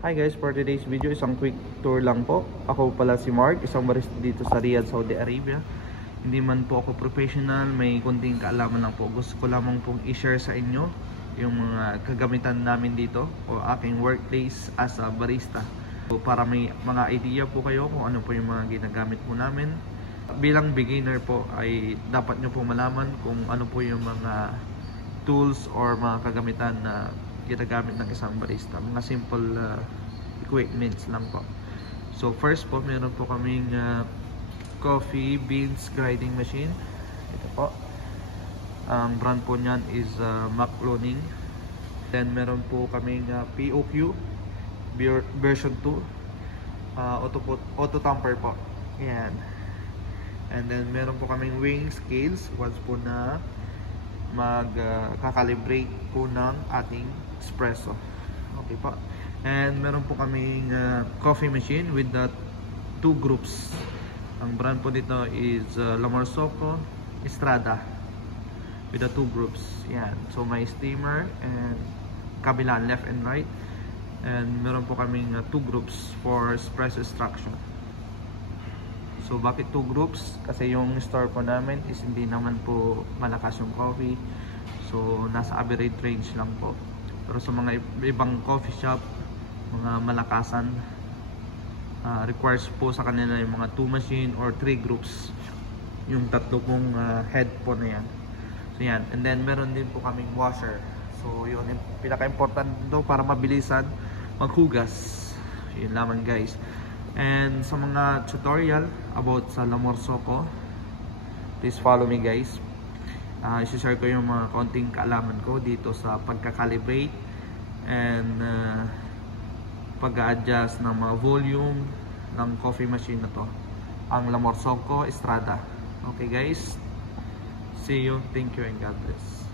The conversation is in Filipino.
Hi guys, for today's video, isang quick tour lang po. Ako pala si Mark, isang barista dito sa Riyadh, Saudi Arabia. Hindi man po ako professional, may kunting kaalaman lang po. Gusto ko lamang pong i-share sa inyo yung mga kagamitan namin dito o aking workplace as a barista. So, para may mga idea po kayo kung ano po yung mga ginagamit po namin. Bilang beginner po ay dapat nyo po malaman kung ano po yung mga tools or mga kagamitan na ginagamit ng isang barista. Mga simple equipments lang po. So first po, meron po kaming coffee beans grinding machine. Ito po. Ang brand po niyan is McLoning. Then meron po kaming POQ version 2. Auto tamper po. Yan. And then meron po kaming weighing scales once po na mag-calibrate po ng ating espresso. Okay po. And meron po kaming coffee machine with the two groups. Ang brand po dito is La Marzocco Estrada with the two groups. Yan. So may steamer and kabilaan left and right. And meron po kaming two groups for espresso extraction. So bakit two groups? Kasi yung store po namin is hindi naman po malakas yung coffee. So nasa average range lang po. Pero sa mga ibang coffee shop, mga malakasan, requires po sa kanila yung mga 2 machine or 3 groups. Yung tatlo pong head po na yan. So yan. And then meron din po kaming washer. So yun, yung pinaka-important do para mabilisan maghugas. Yun lamang guys. And sa mga tutorial about sa La Marzocco, please follow me guys. I-share ko yung mga konting kaalaman ko dito sa pagka-calibrate and pag-a-adjust ng mga volume ng coffee machine na to, ang La Marzocco Estrada. Okay guys, see you, thank you and God bless.